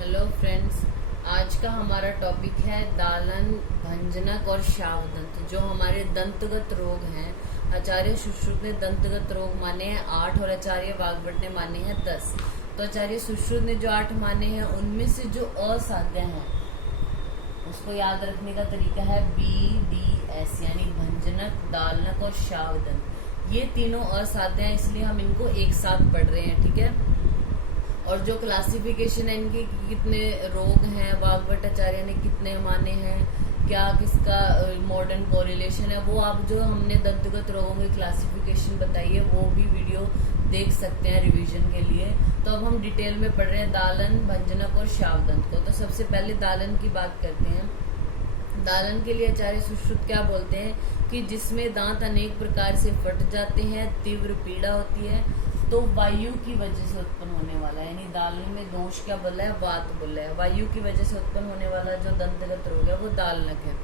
Hello friends, आज का हमारा टॉपिक है दालन, भंजनक और शावदंत। जो हमारे दंतगत रोग हैं, आचार्य सुश्रुत ने दंतगत रोग माने हैं 8 और आचार्य वाग्भट ने माने हैं 10। तो आचार्य सुश्रुत ने जो 8 माने हैं उनमें से जो असाध्य हैं उसको याद रखने का तरीका है BDS, यानी भंजनक, दालनक और शावदंत। ये तीनों असाध्य हैं, इसलिए हम इनको एक साथ पढ़ रहे हैं, ठीक है। और जो क्लासिफिकेशन है इनके, कितने रोग हैं, वाग्भट्टाचार्य ने कितने माने हैं, क्या किसका मॉडर्न कोरिलेशन है, वो आप जो हमने दंतगत रोगों की क्लासिफिकेशन बताई है वो भी वीडियो देख सकते हैं रिवीजन के लिए। तो अब हम डिटेल में पढ़ रहे हैं दालन, भंजनक और शावदंत को। तो सबसे पहले दालन की बात करते हैं। दालन के लिए आचार्य सुश्रुत क्या बोलते हैं कि जिसमें दांत अनेक प्रकार से फट जाते हैं, तीव्र पीड़ा होती है, तो वायु की वजह से उत्पन्न होने वाला, यानी दालन में दोष क्या बोला है, वात बोला है। वायु की वजह से उत्पन्न होने वाला जो दंतगत रोग है वो दालनक है।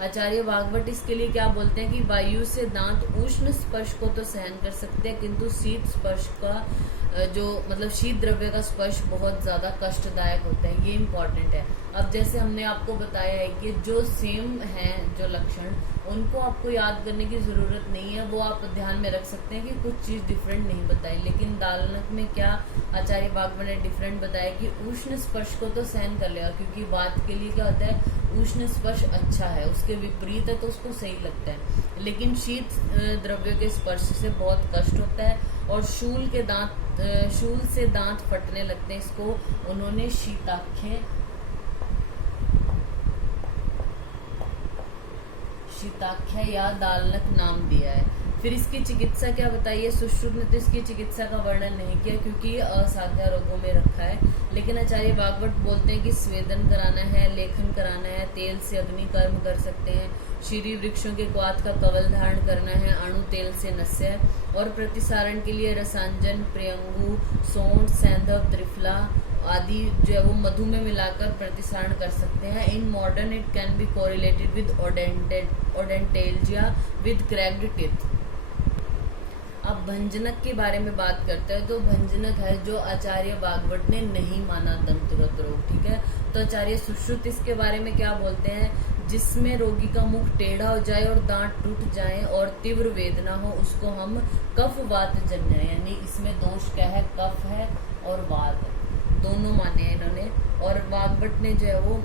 आचार्य वाग्भट इसके लिए क्या बोलते हैं कि वायु से दांत उष्ण स्पर्श को तो सहन कर सकते हैं, किंतु शीत स्पर्श का जो मतलब शीत द्रव्य का स्पर्श बहुत ज्यादा कष्टदायक होता है। ये इम्पोर्टेंट है। अब जैसे हमने आपको बताया है कि जो सेम है जो लक्षण, उनको आपको याद करने की जरूरत नहीं है, वो आप ध्यान में रख सकते हैं कि कुछ चीज डिफरेंट नहीं बताई। लेकिन दालनक में क्या आचार्य वाग्भट ने डिफरेंट बताया कि उष्ण स्पर्श को तो सहन कर लेगा, क्योंकि वात के लिए क्या होता है, उष्ण स्पर्श अच्छा है, उसके विपरीत है तो उसको सही लगता है। लेकिन शीत द्रव्य के स्पर्श से बहुत कष्ट होता है और शूल से दांत फटने लगते हैं। इसको उन्होंने शीताख्य या दालनक नाम दिया है। फिर इसकी चिकित्सा क्या बताइए, सुश्रुत ने तो इसकी चिकित्सा का वर्णन नहीं किया क्योंकि ये असाध्य रोगों में रखा है। लेकिन आचार्य वाग्भट बोलते हैं कि स्वेदन कराना है, लेखन कराना है, तेल से अग्नि कर्म कर सकते हैं, शीरी वृक्षों के क्वाथ का कवल धारण करना है, अणु तेल से नस्य, और प्रतिसारण के लिए रसांजन, प्रियंगु, सोंठ, सैंधव, त्रिफला आदि जो है वो मधु में मिलाकर प्रतिसारण कर सकते हैं। In modern it can be correlated with odontalgia with cracked teeth. अब भंजनक के बारे में बात करते हैं। तो भंजनक है जो आचार्य वाग्भट ने नहीं माना दंतगत रोग, ठीक है। तो आचार्य सुश्रुत इसके बारे में क्या बोलते हैं, जिसमें रोगी का मुख टेढ़ा हो जाए और दांत टूट जाए और तीव्र वेदना हो, उसको हम कफ वात जन्य, यानी इसमें दोष क्या है, कफ है और वात है, दोनों माने हैं इन्होंने। और वाग्भट ने जो है वो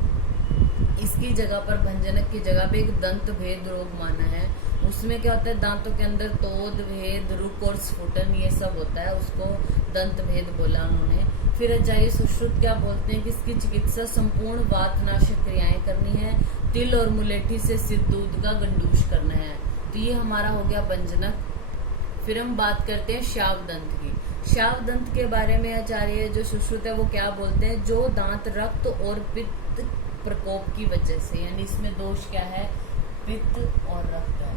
इसकी जगह पर, भंजनक की जगह पे एक दंत भेद रोग माना है। उसमें क्या होता है, दांतों के अंदर तोद, भेद, रुक और स्फुटन ये सब होता है, उसको दंत भेद बोला उन्होंने। फिर आचार्य सुश्रुत क्या बोलते हैं कि इसकी चिकित्सा संपूर्ण वातनाशक क्रियाएं करनी है, तिल और मुलेठी से सिद्ध दूध का गंडूश करना है। तो ये हमारा हो गया भंजनक। फिर हम बात करते हैं शावदंत की। शावदंत के बारे में आचार्य जो सुश्रुत है वो क्या बोलते हैं, जो दांत रक्त और पित्त प्रकोप की वजह से, यानी इसमें दोष क्या है, पित्त और रक्त है,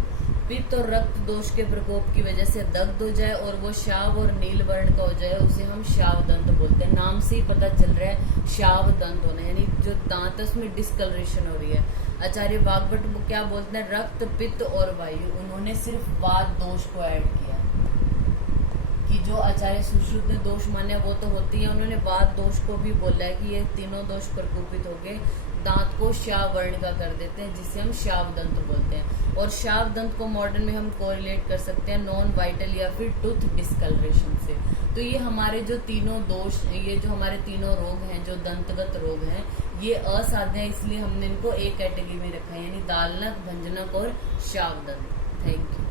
पित्त और रक्त दोष के प्रकोप की वजह से दग्ध हो जाए और वो शाव और नील वर्ण का हो जाए, उसे हम शावदंत बोलते हैं। नाम से ही पता चल रहा है शावदंत होना, यानी जो दांत है उसमें डिस्कलरेशन हो रही है। आचार्य वाग्भट क्या बोलते हैं, रक्त, पित्त और वायु, उन्होंने सिर्फ वात दोष को ऐड किया कि जो आचार्य सुश्रुत ने दोष माने वो तो होती है, उन्होंने वात दोष को भी बोला है कि ये तीनों दोष प्रकोपित हो गए, दांत को शाव वर्ण का कर देते हैं, जिसे हम शावदंत बोलते हैं। और शावदंत को मॉडर्न में हम कोरिलेट कर सकते हैं नॉन वाइटल या फिर टूथ डिस्कलरेशन से। तो ये हमारे जो तीनों दोष, ये जो हमारे तीनों रोग हैं, जो दंतगत रोग हैं, ये असाध्य है, इसलिए हमने इनको एक कैटेगरी में रखा है, यानी दालनक, भंजनक और शावदंत। Thank you.